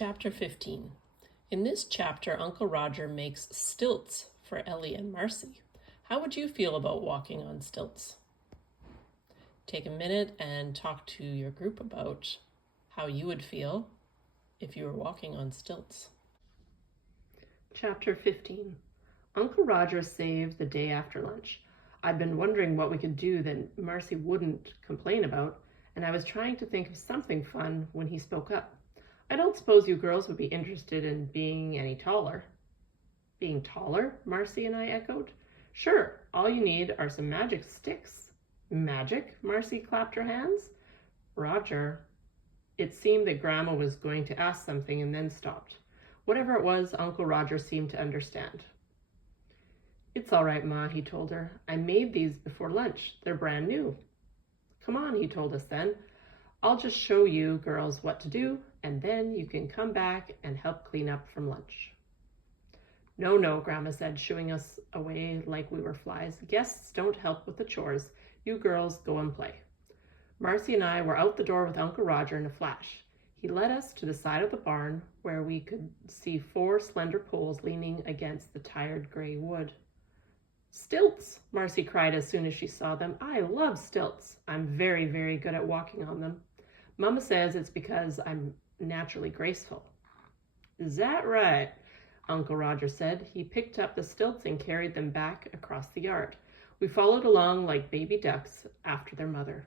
Chapter 15. In this chapter, Uncle Roger makes stilts for Ellie and Marcy. How would you feel about walking on stilts? Take a minute and talk to your group about how you would feel if you were walking on stilts. Chapter 15. Uncle Roger saved the day after lunch. I'd been wondering what we could do that Marcy wouldn't complain about, and I was trying to think of something fun when he spoke up. I don't suppose you girls would be interested in being any taller. Being taller? Marcy and I echoed. Sure, all you need are some magic sticks. Magic? Marcy clapped her hands. Roger. It seemed that Grandma was going to ask something and then stopped. Whatever it was, Uncle Roger seemed to understand. It's all right, Ma, he told her. I made these before lunch. They're brand new. Come on, he told us then. I'll just show you girls what to do, and then you can come back and help clean up from lunch. No, Grandma said, shooing us away like we were flies. Guests don't help with the chores. You girls go and play. Marcy and I were out the door with Uncle Roger in a flash. He led us to the side of the barn where we could see 4 slender poles leaning against the tired gray wood. Stilts, Marcy cried as soon as she saw them. I love stilts. I'm very, very good at walking on them. Mama says it's because I'm naturally graceful. Is that right? Uncle Roger said. He picked up the stilts and carried them back across the yard. We followed along like baby ducks after their mother.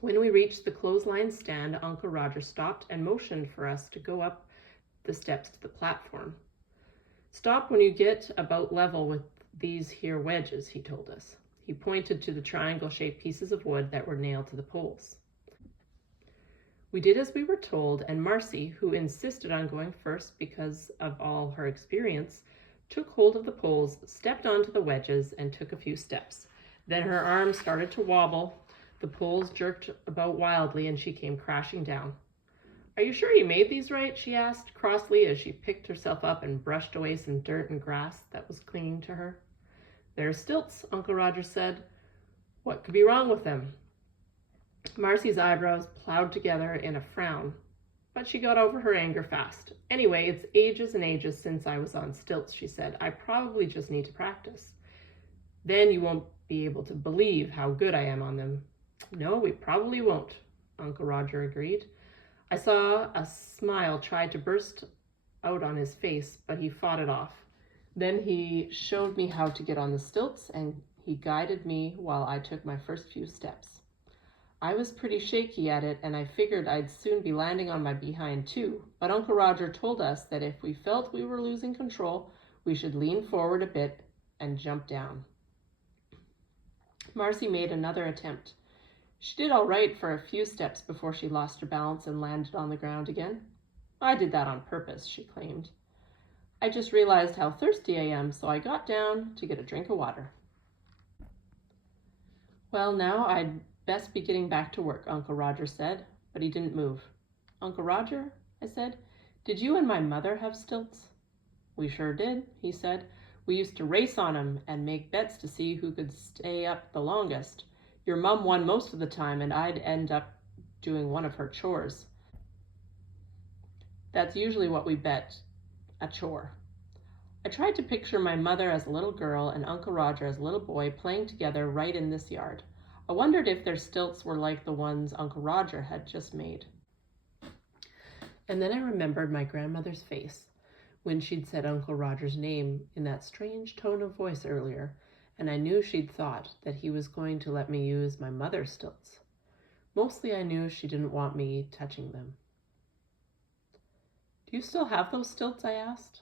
When we reached the clothesline stand, Uncle Roger stopped and motioned for us to go up the steps to the platform. Stop when you get about level with these here wedges, he told us. He pointed to the triangle-shaped pieces of wood that were nailed to the poles. We did as we were told, and Marcy, who insisted on going first because of all her experience, took hold of the poles, stepped onto the wedges, and took a few steps. Then her arms started to wobble, the poles jerked about wildly, and she came crashing down. Are you sure you made these right? She asked crossly as she picked herself up and brushed away some dirt and grass that was clinging to her. They're stilts, Uncle Roger said. What could be wrong with them? Marcy's eyebrows plowed together in a frown, but she got over her anger fast. Anyway, it's ages and ages since I was on stilts, she said. I probably just need to practice. Then you won't be able to believe how good I am on them. No, we probably won't, Uncle Roger agreed. I saw a smile try to burst out on his face, but he fought it off. Then he showed me how to get on the stilts, and he guided me while I took my first few steps. I was pretty shaky at it, and I figured I'd soon be landing on my behind too, but Uncle Roger told us that if we felt we were losing control, we should lean forward a bit and jump down. Marcy made another attempt. She did all right for a few steps before she lost her balance and landed on the ground again. I did that on purpose, she claimed. I just realized how thirsty I am, so I got down to get a drink of water. Well, now I'd best be getting back to work, Uncle Roger said, but he didn't move. Uncle Roger, I said, did you and my mother have stilts? We sure did, he said. We used to race on 'em and make bets to see who could stay up the longest. Your mom won most of the time, and I'd end up doing one of her chores. That's usually what we bet, a chore. I tried to picture my mother as a little girl and Uncle Roger as a little boy playing together right in this yard. I wondered if their stilts were like the ones Uncle Roger had just made. And then I remembered my grandmother's face when she'd said Uncle Roger's name in that strange tone of voice earlier, and I knew she'd thought that he was going to let me use my mother's stilts. Mostly I knew she didn't want me touching them. Do you still have those stilts? I asked.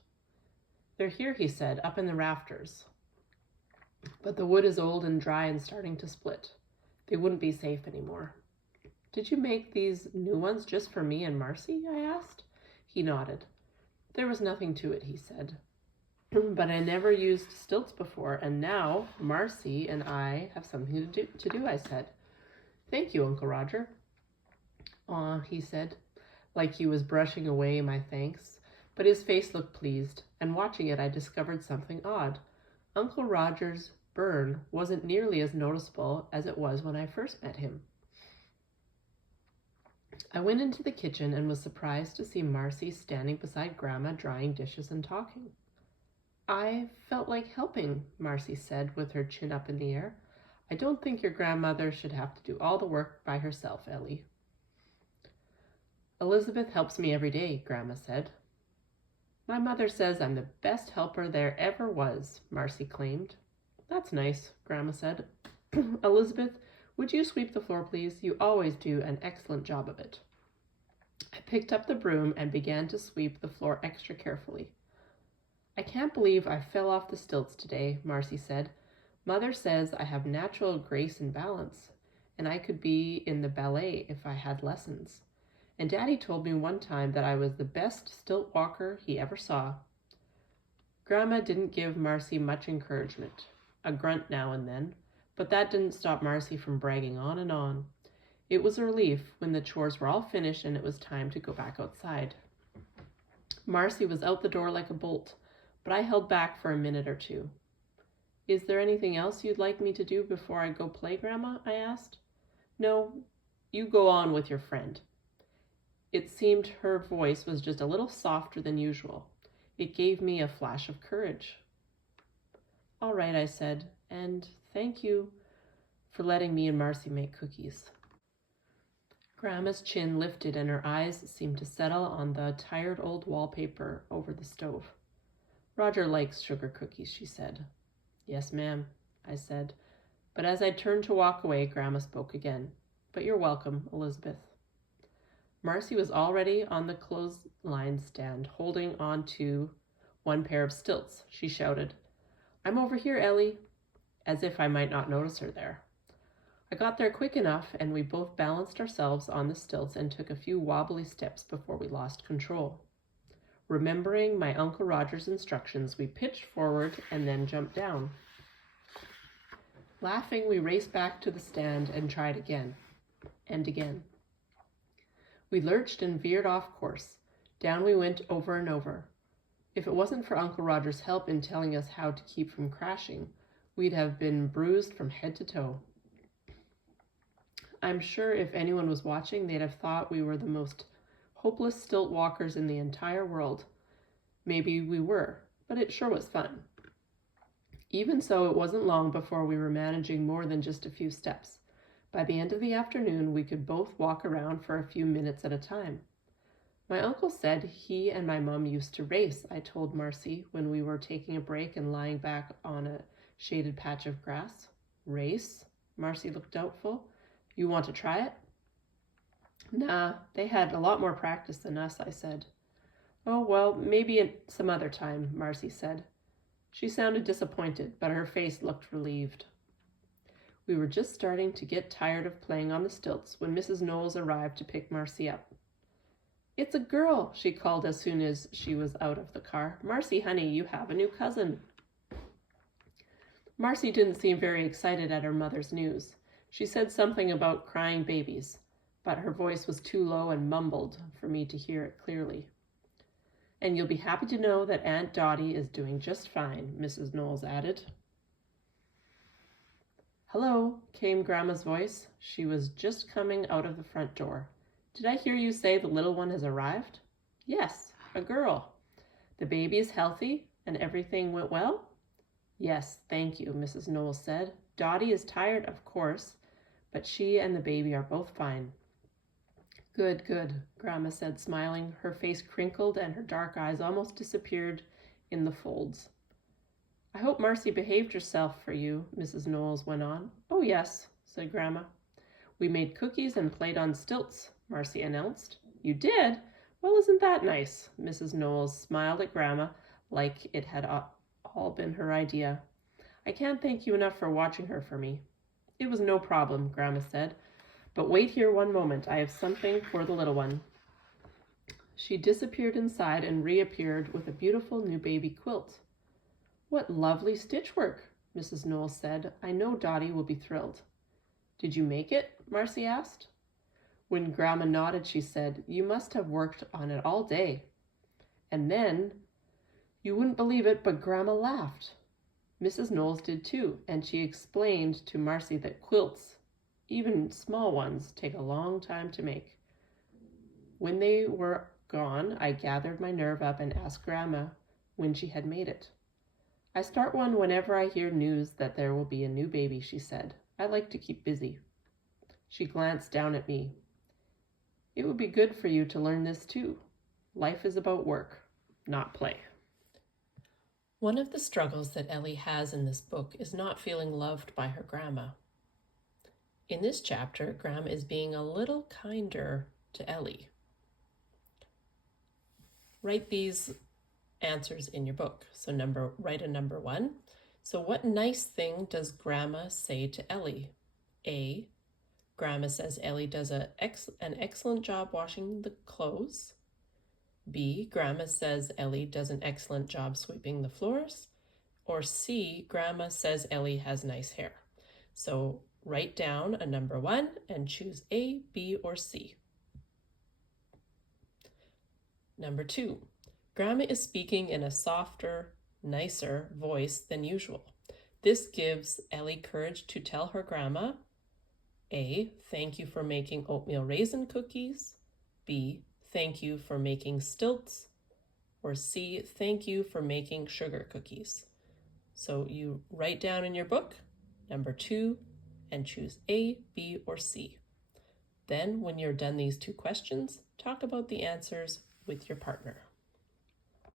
They're here, he said, up in the rafters. But the wood is old and dry and starting to split. They wouldn't be safe anymore. Did you make these new ones just for me and Marcy? I asked. He nodded. There was nothing to it, he said. But I never used stilts before, and now Marcy and I have something to do, I said. Thank you, Uncle Roger. Aw, he said, like he was brushing away my thanks, but his face looked pleased, and watching it I discovered something odd. Uncle Roger's burn wasn't nearly as noticeable as it was when I first met him. I went into the kitchen and was surprised to see Marcy standing beside Grandma drying dishes and talking. I felt like helping, Marcy said with her chin up in the air. I don't think your grandmother should have to do all the work by herself, Ellie. Elizabeth helps me every day, Grandma said. My mother says I'm the best helper there ever was, Marcy claimed. That's nice, Grandma said. Elizabeth, would you sweep the floor, please? You always do an excellent job of it. I picked up the broom and began to sweep the floor extra carefully. I can't believe I fell off the stilts today, Marcy said. Mother says I have natural grace and balance, and I could be in the ballet if I had lessons. And Daddy told me one time that I was the best stilt walker he ever saw. Grandma didn't give Marcy much encouragement, a grunt now and then, but that didn't stop Marcy from bragging on and on. It was a relief when the chores were all finished and it was time to go back outside. Marcy was out the door like a bolt, but I held back for a minute or two. Is there anything else you'd like me to do before I go play, Grandma? I asked. No, you go on with your friend. It seemed her voice was just a little softer than usual. It gave me a flash of courage. All right, I said, and thank you for letting me and Marcy make cookies. Grandma's chin lifted and her eyes seemed to settle on the tired old wallpaper over the stove. Roger likes sugar cookies, she said. Yes, ma'am, I said. But as I turned to walk away, Grandma spoke again. But you're welcome, Elizabeth. Marcy was already on the clothesline stand, holding on to one pair of stilts. She shouted, I'm over here, Ellie, as if I might not notice her there. I got there quick enough, and we both balanced ourselves on the stilts and took a few wobbly steps before we lost control. Remembering my Uncle Roger's instructions, we pitched forward and then jumped down. Laughing, we raced back to the stand and tried again and again. We lurched and veered off course. Down we went over and over. If it wasn't for Uncle Roger's help in telling us how to keep from crashing, we'd have been bruised from head to toe. I'm sure if anyone was watching, they'd have thought we were the most hopeless stilt walkers in the entire world. Maybe we were, but it sure was fun. Even so, it wasn't long before we were managing more than just a few steps. By the end of the afternoon, we could both walk around for a few minutes at a time. My uncle said he and my mom used to race, I told Marcy when we were taking a break and lying back on a shaded patch of grass. Race? Marcy looked doubtful. You want to try it? Nah, they had a lot more practice than us, I said. Oh, well, maybe some other time, Marcy said. She sounded disappointed, but her face looked relieved. We were just starting to get tired of playing on the stilts when Mrs. Knowles arrived to pick Marcy up. It's a girl, she called as soon as she was out of the car. Marcy, honey, you have a new cousin. Marcy didn't seem very excited at her mother's news. She said something about crying babies, but her voice was too low and mumbled for me to hear it clearly. And you'll be happy to know that Aunt Dottie is doing just fine, Mrs. Knowles added. Hello, came Grandma's voice. She was just coming out of the front door. Did I hear you say the little one has arrived? Yes, a girl. The baby is healthy and everything went well? Yes, thank you, Mrs. Knowles said. Dottie is tired, of course, but she and the baby are both fine. Good, good, Grandma said, smiling. Her face crinkled and her dark eyes almost disappeared in the folds. I hope Marcy behaved herself for you, Mrs. Knowles went on. Oh, yes, said Grandma. We made cookies and played on stilts, Marcy announced. You did? Well, isn't that nice? Mrs. Knowles smiled at Grandma like it had all been her idea. I can't thank you enough for watching her for me. It was no problem, Grandma said. But wait here one moment. I have something for the little one. She disappeared inside and reappeared with a beautiful new baby quilt. What lovely stitchwork, Mrs. Knowles said. I know Dottie will be thrilled. Did you make it? Marcy asked. When Grandma nodded, she said, You must have worked on it all day. And then, you wouldn't believe it, but Grandma laughed. Mrs. Knowles did too, and she explained to Marcy that quilts, even small ones, take a long time to make. When they were gone, I gathered my nerve up and asked Grandma when she had made it. I start one whenever I hear news that there will be a new baby, she said. I like to keep busy. She glanced down at me. It would be good for you to learn this too. Life is about work, not play. One of the struggles that Ellie has in this book is not feeling loved by her grandma. In this chapter, Grandma is being a little kinder to Ellie. Write these answers in your book. So write a number 1. So what nice thing does Grandma say to Ellie? A, Grandma says Ellie does an excellent job washing the clothes. B, Grandma says Ellie does an excellent job sweeping the floors. Or C, Grandma says Ellie has nice hair. So write down a number 1 and choose A, B, or C. Number 2, Grandma is speaking in a softer, nicer voice than usual. This gives Ellie courage to tell her grandma, A, thank you for making oatmeal raisin cookies. B, thank you for making stilts. Or C, thank you for making sugar cookies. So you write down in your book number 2 and choose A, B, or C. Then when you're done these 2 questions, talk about the answers with your partner.